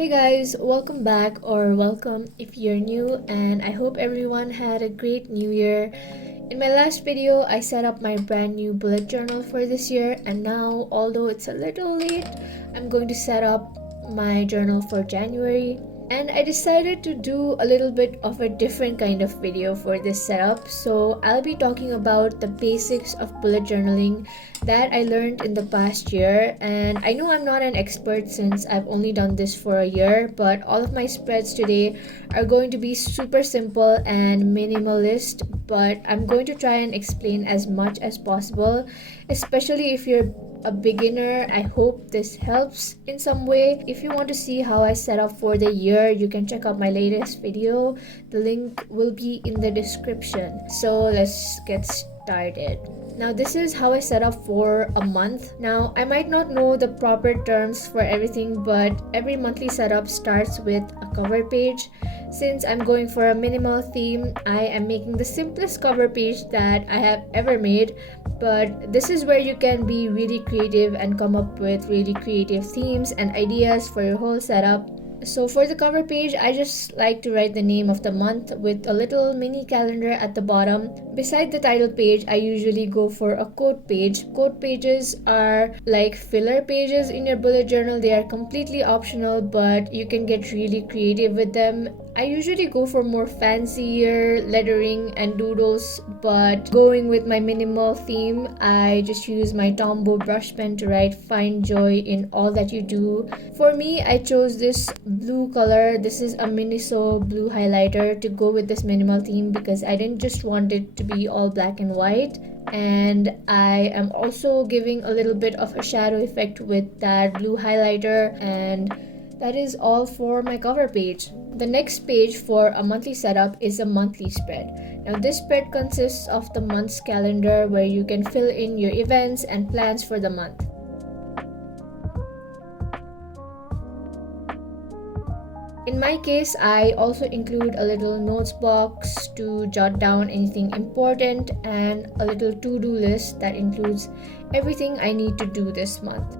Hey guys, welcome back or welcome if you're new, and I hope everyone had a great new year. In my last video, I set up my brand new bullet journal for this year, and now, although it's a little late, I'm going to set up my journal for January. And I decided to do a little bit of a different kind of video for this setup. So I'll be talking about the basics of bullet journaling that I learned in the past year. And I know I'm not an expert since I've only done this for a year, but all of my spreads today are going to be super simple and minimalist, but I'm going to try and explain as much as possible, especially if you're a beginner. I hope this helps in some way. If you want to see how I set up for the year, you can check out my latest video. The link will be in the description. So let's get started. Now this is how I set up for a month. Now I might not know the proper terms for everything, but every monthly setup starts with a cover page. Since I'm going for a minimal theme, I am making the simplest cover page that I have ever made, but this is where you can be really creative and come up with really creative themes and ideas for your whole setup. So for the cover page, I just like to write the name of the month with a little mini calendar at the bottom. Beside the title page, I usually go for a quote page. Quote pages are like filler pages in your bullet journal. They are completely optional, but you can get really creative with them. I usually go for more fancier lettering and doodles, but going with my minimal theme, I just use my Tombow brush pen to write "Find joy in all that you do." For me, I chose this blue color. This is a Miniso blue highlighter to go with this minimal theme because I didn't just want it to be all black and white. And I am also giving a little bit of a shadow effect with that blue highlighter, and that is all for my cover page. The next page for a monthly setup is a monthly spread. Now this spread consists of the month's calendar where you can fill in your events and plans for the month. In my case, I also include a little notes box to jot down anything important and a little to-do list that includes everything I need to do this month.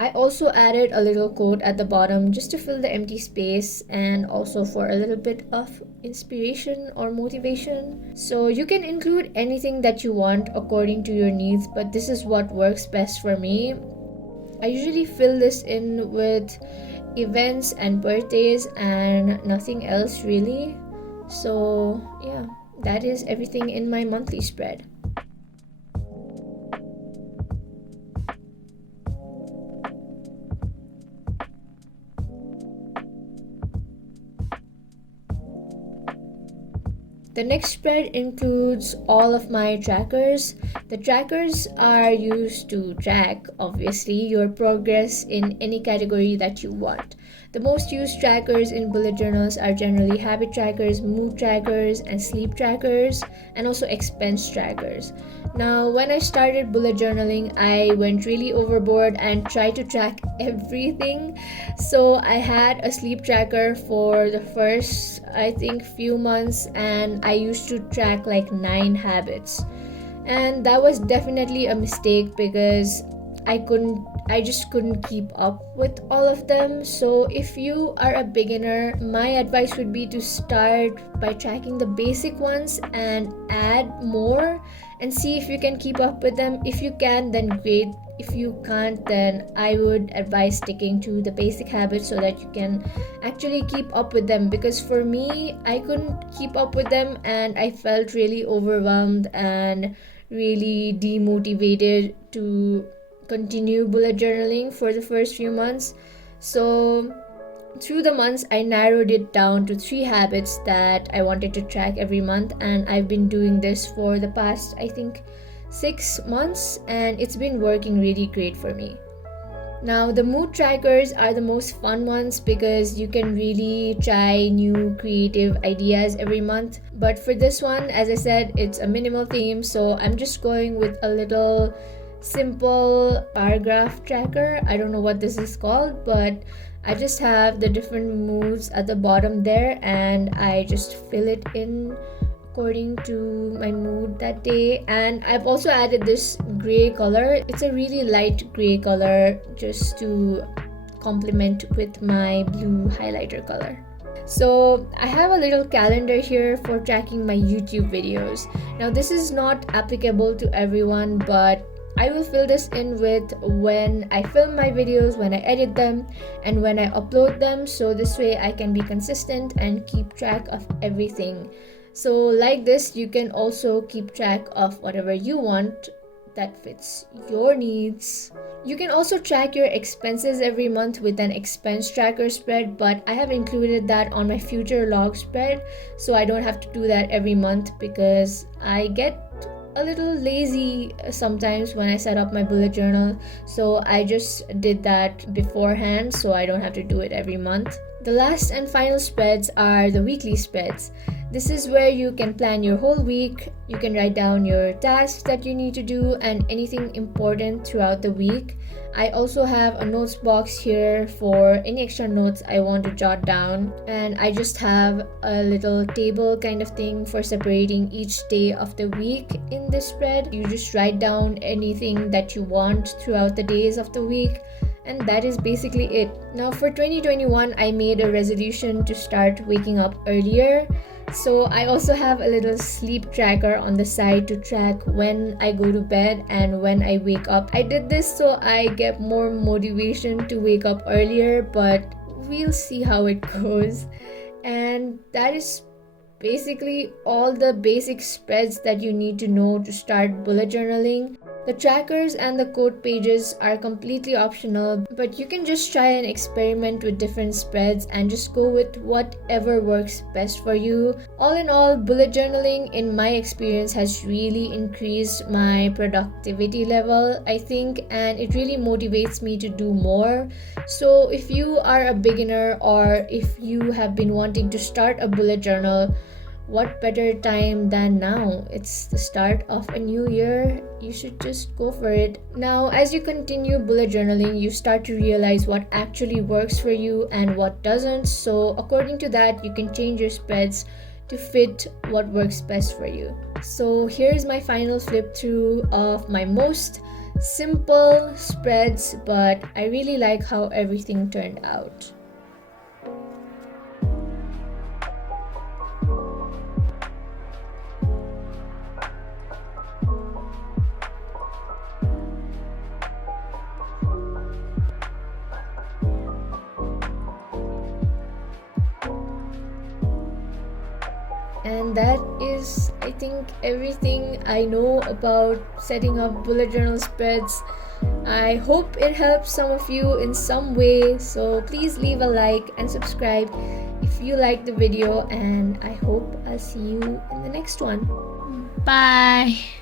I also added a little quote at the bottom just to fill the empty space and also for a little bit of inspiration or motivation. So you can include anything that you want according to your needs, but this is what works best for me. I usually fill this in with events and birthdays and nothing else really. So yeah, that is everything in my monthly spread. The next spread includes all of my trackers. The trackers are used to track, obviously, your progress in any category that you want. The most used trackers in bullet journals are generally habit trackers, mood trackers, and sleep trackers, and also expense trackers. Now, when I started bullet journaling, I went really overboard and tried to track everything. So I had a sleep tracker for the first, I think, few months, and I used to track like 9 habits. And that was definitely a mistake because I just couldn't keep up with all of them. So if you are a beginner, my advice would be to start by tracking the basic ones and add more and see if you can keep up with them. If you can, then great. If you can't, then I would advise sticking to the basic habits so that you can actually keep up with them, because for me, I couldn't keep up with them and I felt really overwhelmed and really demotivated to continue bullet journaling for the first few months. So through the months, I narrowed it down to 3 habits that I wanted to track every month, and I've been doing this for the past, I think, 6 months, and it's been working really great for me. Now, the mood trackers are the most fun ones because you can really try new creative ideas every month. But for this one, as I said, it's a minimal theme, so I'm just going with a little simple paragraph tracker. I don't know what this is called, but I just have the different moods at the bottom there and I just fill it in according to my mood that day. And I've also added this gray color. It's a really light gray color just to complement with my blue highlighter color. So I have a little calendar here for tracking my YouTube videos. Now this is not applicable to everyone, but I will fill this in with when I film my videos, when I edit them, and when I upload them, so this way I can be consistent and keep track of everything. So like this, you can also keep track of whatever you want that fits your needs. You can also track your expenses every month with an expense tracker spread, but I have included that on my future log spread, so I don't have to do that every month because I get a little lazy sometimes when I set up my bullet journal. So I just did that beforehand so I don't have to do it every month. The last and final spreads are the weekly spreads. This is where you can plan your whole week. You can write down your tasks that you need to do and anything important throughout the week. I also have a notes box here for any extra notes I want to jot down, and I just have a little table kind of thing for separating each day of the week in this spread. You just write down anything that you want throughout the days of the week, and that is basically it. Now for 2021, I made a resolution to start waking up earlier. So I also have a little sleep tracker on the side to track when I go to bed and when I wake up. I did this so I get more motivation to wake up earlier, but we'll see how it goes. And that is basically all the basic spreads that you need to know to start bullet journaling. The trackers and the quote pages are completely optional, but you can just try and experiment with different spreads and just go with whatever works best for you. All in all, bullet journaling in my experience has really increased my productivity level, I think, and it really motivates me to do more. So if you are a beginner or if you have been wanting to start a bullet journal, what better time than now? It's the start of a new year. You should just go for it. Now, as you continue bullet journaling, you start to realize what actually works for you and what doesn't. So according to that, you can change your spreads to fit what works best for you. So here's my final flip through of my most simple spreads, but I really like how everything turned out. And that is, I think, everything I know about setting up bullet journal spreads. I hope it helps some of you in some way, so please leave a like and subscribe if you like the video, and I hope I'll see you in the next one. Bye!